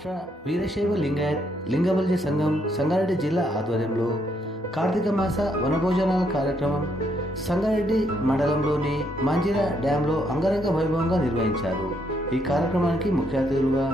రాష్ట్ర వీరశైవ లింగాయత్ లింగబల్జ సంఘం సంగారెడ్డి జిల్లా ఆధ్వర్యంలో కార్తీక మాస వనభోజనాల కార్యక్రమం సంగారెడ్డి మండలంలోని మంజిరా డ్యాంలో అంగరంగ వైభవంగా నిర్వహించారు. ఈ కార్యక్రమానికి ముఖ్య అతిథులుగా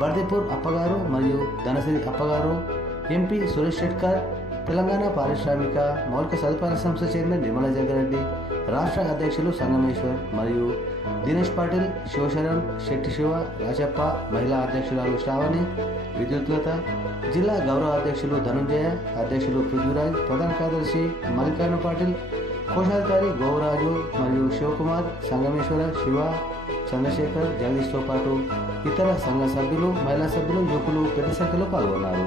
బర్దిపూర్ అప్పగారు మరియు ధనసిరి అప్పగారు ఎంపీ సురేష్ షెట్కర్ తెలంగాణ పారిశ్రామిక మౌలిక సదుపాయాల సంస్థ చైర్మన్ నిర్మల జగ్గారెడ్డి రాష్ట్ర అధ్యక్షులు సంగమేశ్వర్ మరియు దినేష్ పాటిల్ శివశరణ్ శెట్టి శివ రాజప్ప మహిళా అధ్యక్షురాలు శ్రావణి విద్యుత్లత జిల్లా గౌరవ అధ్యక్షులు ధనుంజయ అధ్యక్షులు పృథ్వీరాజ్ ప్రధాన కార్యదర్శి మల్లికార్జున పాటిల్ కోశాధికారి గోవరాజు మరియు శివకుమార్ సంగమేశ్వర శివ చంద్రశేఖర్ జగదీష్తో పాటు ఇతర సంఘ సభ్యులు మహిళా సభ్యులు యువకులు పెద్ద సంఖ్యలో పాల్గొన్నారు.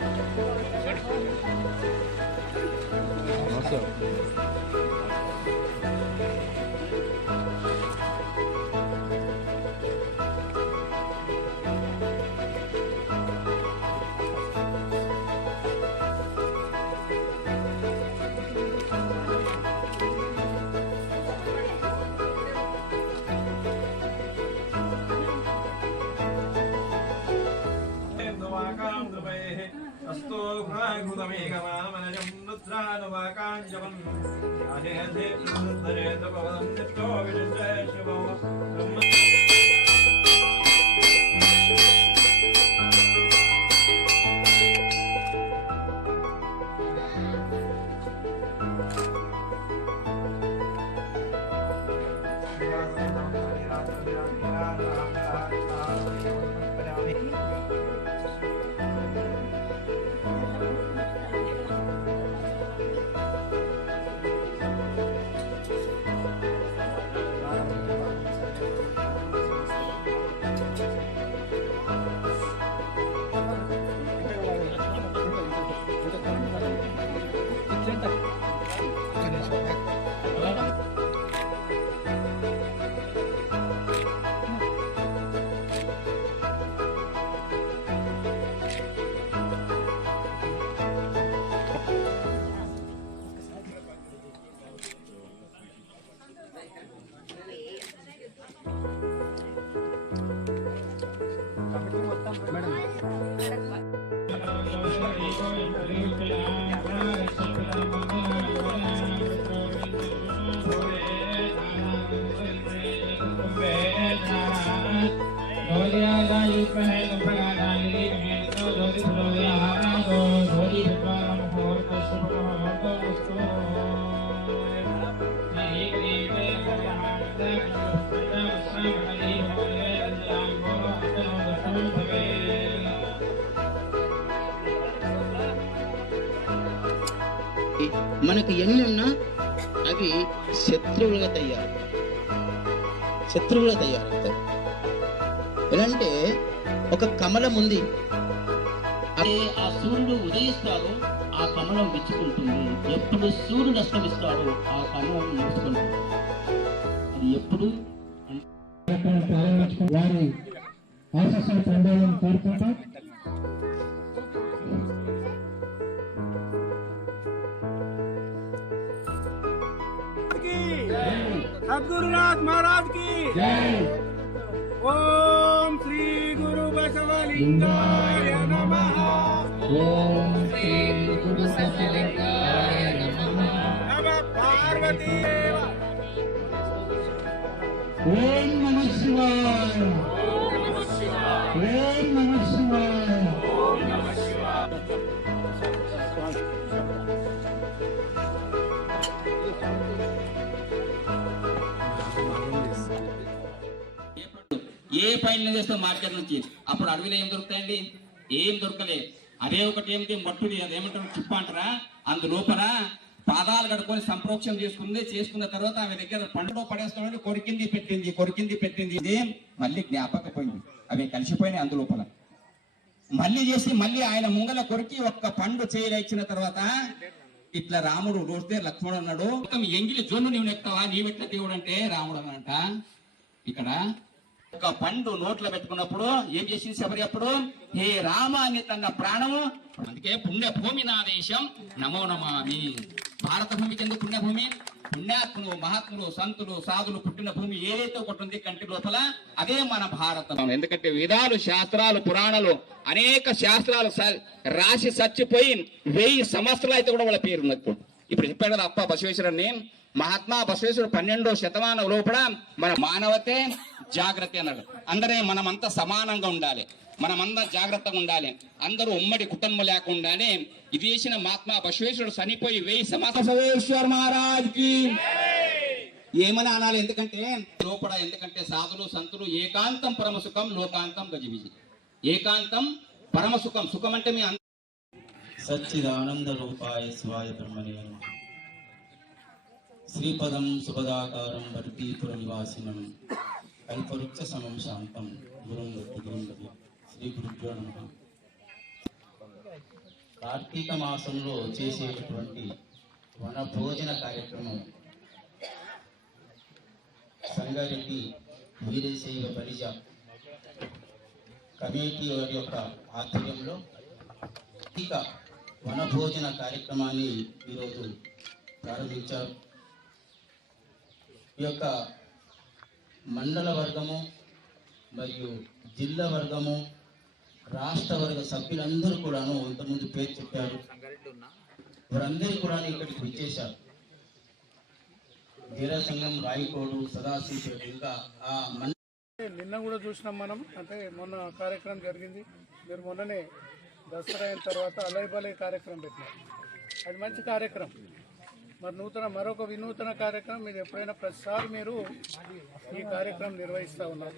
ఇదంతా అస్తో कृतमेकमामनजं रुद्रानुवाकाञ्जवम्। राजयन्ते नरेन्द्रपवनं नित्यो विदुषे शिवो ब्रह्म మనకు ఎన్ని ఉన్నా అవి శత్రువులుగా తయారు. శత్రువులుగా తయారవుతాయి. ఎలా అంటే ఒక కమలం ఉంది. అదే ఆ సూర్యుడు ఉదయిస్తాడో ఆ కమలం మెచ్చుకుంటుంది. ఎప్పుడు సూర్యుడు అస్తమిస్తాడో ఆ కమలం మెచ్చుకుంటుంది. అది ఎప్పుడు వారి ఆశీస్సులు పొందాలని కోరుకుంటూ సద్గురునాథ్ మహారాజ్కి ఓం శ్రీ గురు బసవలింగాయ నమః ఓం శ్రీ గురు సత్యలింగాయ నమః నమ పార్వతీ ఓం నమ శివాయ ఓం నమ శివాయ ఏ పైన చేస్తే మార్కెట్ నుంచి. అప్పుడు అడవిలో ఏం దొరుకుతాయండి? ఏం దొరకలే. అదే ఒకటి ఏమిటి? మట్టుది అదేమంటారు చిప్ప అంటారా? అందులోపల పాదాలు కడుకొని సంప్రోక్షణ చేసుకుంది. చేసుకున్న తర్వాత ఆమె దగ్గర పండుగ పడేస్తామని కొరికింది పెట్టింది కొరికింది పెట్టింది. ఇది మళ్ళీ జ్ఞాపకపోయింది. అవి కలిసిపోయినాయి అందులోపల మళ్ళీ చేసి మళ్ళీ ఆయన ముంగల కొరికి ఒక్క పండు చేయలేచ్చిన తర్వాత ఇట్లా రాముడు రోస్తే లక్ష్మణుడు అన్నాడు ఎంగిలి జొన్ను నీవు నెక్తావా? నీవెట్లా దేవుడు అంటే రాముడు అనంట ఇక్కడ ఒక పండు నోట్లో పెట్టుకున్నప్పుడు ఏం చేసింది శబరి అప్పుడు? హే రామ అని తన ప్రాణము. అందుకే పుణ్యభూమి నా దేశం నమో నమామి. భారత భూమికి ఎందుకు పుణ్యభూమి పుణ్యాత్ములు మహాత్ములు సంతులు సాధులు పుట్టిన భూమి ఏదైతే ఒకటి ఉంది కంటి లోపల అదే మన భారతం. ఎందుకంటే వేదాలు శాస్త్రాలు పురాణాలు అనేక శాస్త్రాలు స- రాసి చచ్చిపోయి వెయ్యి సంవత్సరాలు అయితే కూడా వాళ్ళ పేరు ఉన్నది ఇప్పుడు. ఇప్పుడు చెప్పాడు కదా అప్ప బసవేశ్వరుని మహాత్మా బసవేశ్వరుడు పన్నెండో శతమానం లోపల మన మానవతే జాగ్రత్త అన్నాడు. అందరే మనమంతా సమానంగా ఉండాలి. మనమంతా జాగ్రత్తగా ఉండాలి. అందరూ ఉమ్మడి కుటుంబం లేకుండానే ఇది చేసిన మహాత్మా బసవేశ్వరుడు చనిపోయి వెయ్యి సమాస బసవేశ్వర్ మహారాజ్కి ఏమని అనాలి? ఎందుకంటే లోపల ఎందుకంటే సాధులు సంతులు ఏకాంతం పరమ సుఖం లోకాంతం గజిబిజి. ఏకాంతం పరమ సుఖం. సుఖం అంటే మీ సచ్చిదానంద రూపాయ శివాయ బ్రహ్మణే. శ్రీపదం సుపదాకారం భర్తీపుర నివాసినం. కల్పవృక్ష సమం శాంతం. గురం గురుంగతి శ్రీ గురుభ్యో నమ. కార్తీక మాసంలో చేసేటటువంటి వన భోజన కార్యక్రమం. సంగారెడ్డి వీరశైవ పరిజ కమిటీ వారి యొక్క ఆధ్వర్యంలో ఇక వనభోజన కార్యక్రమాన్ని ఈరోజు ప్రారంభించారు. ఈ యొక్క మండల వర్గము మరియు జిల్లా వర్గము రాష్ట్ర వర్గ సభ్యులందరూ కూడాను ఇంతకుముందు పేరు చెప్పారు. వారందరూ కూడా ఇక్కడికి విచ్చేశారు. వీర సంఘం రాయకోడు సదాశివపేట ఇంకా ఆ మండల నిన్న కూడా చూసినాం మనం అంటే మొన్న కార్యక్రమం జరిగింది. మీరు మొన్ననే దసరా అయిన తర్వాత అలయ్ కార్యక్రమం పెట్టినారు. అది మంచి కార్యక్రమం. మరి నూతన మరొక వినూతన కార్యక్రమం మీరు ఎప్పుడైనా ప్రతిసారి మీరు ఈ కార్యక్రమం నిర్వహిస్తూ ఉన్నారు.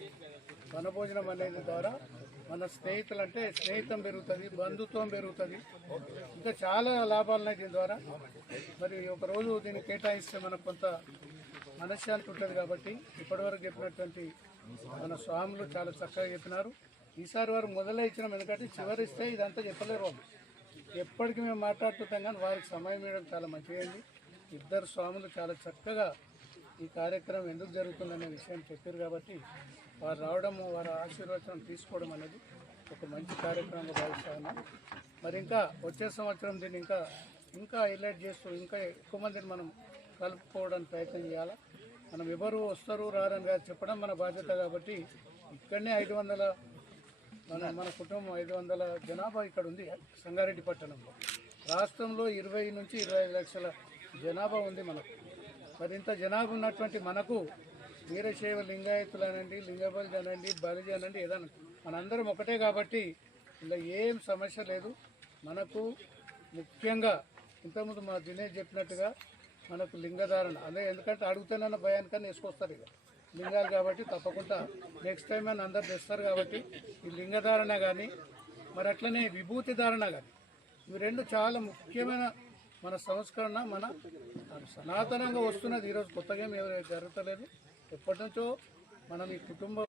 వనభోజనం అనేది ద్వారా మన స్నేహితులు అంటే స్నేహితం పెరుగుతుంది బంధుత్వం పెరుగుతుంది. ఇంకా చాలా లాభాలు ఉన్నాయి దీని ద్వారా. మరి ఒకరోజు దీన్ని కేటాయిస్తే మనకు కొంత మనశ్శాంతి ఉంటుంది కాబట్టి ఇప్పటివరకు చెప్పినటువంటి మన స్వాములు చాలా చక్కగా చెప్పినారు. ఈసారి వారు మొదలై ఇచ్చినాం ఎందుకంటే చివరిస్తే ఇదంతా చెప్పలేరు వాళ్ళు. ఎప్పటికీ మేము మాట్లాడుతుంటాం కానీ వారికి సమయం ఇవ్వడం చాలా మంచిదైంది. ఇద్దరు స్వాములు చాలా చక్కగా ఈ కార్యక్రమం ఎందుకు జరుగుతుందనే విషయం చెప్పారు కాబట్టి వారు రావడం వారి ఆశీర్వచనం తీసుకోవడం అనేది ఒక మంచి కార్యక్రమంగా భావిస్తా ఉన్నాం. మరి ఇంకా వచ్చే సంవత్సరం దీన్ని ఇంకా ఇంకా హైలైట్ చేస్తూ ఇంకా ఎక్కువ మందిని మనం కలుపుకోవడానికి ప్రయత్నం చేయాలా? మనం ఎవరు వస్తారు రారని కాదు చెప్పడం మన బాధ్యత కాబట్టి ఇక్కడనే ఐదు వందల మన మన కుటుంబం ఐదు వందల జనాభా ఇక్కడ ఉంది సంగారెడ్డి పట్టణంలో. రాష్ట్రంలో ఇరవై నుంచి ఇరవై ఐదు లక్షల జనాభా ఉంది మనకు. మరి ఇంత జనాభా ఉన్నటువంటి మనకు వీరశైవ లింగాయతులు అనండి లింగబలి అనండి బలిజ అనండి ఏదన్నా మనందరం ఒకటే కాబట్టి ఇలా ఏం సమస్య లేదు. మనకు ముఖ్యంగా ఇంతకుముందు మా దినేష్ చెప్పినట్టుగా మనకు లింగధారణ అదే ఎందుకంటే అడుగుతానన్న భయానికన్నా వేసుకొస్తారు ఇక. లింగాలు కాబట్టి తప్పకుండా నెక్స్ట్ టైం అని అందరు తెస్తారు కాబట్టి ఈ లింగధారణ కానీ మరి అట్లనే విభూతి ధారణ కానీ ఇవి రెండు చాలా ముఖ్యమైన మన సంస్కరణ మన సనాతనంగా వస్తున్నది ఈరోజు కొత్తగా ఏం ఎవరు ఎప్పటి నుంచో మనం ఈ కుటుంబం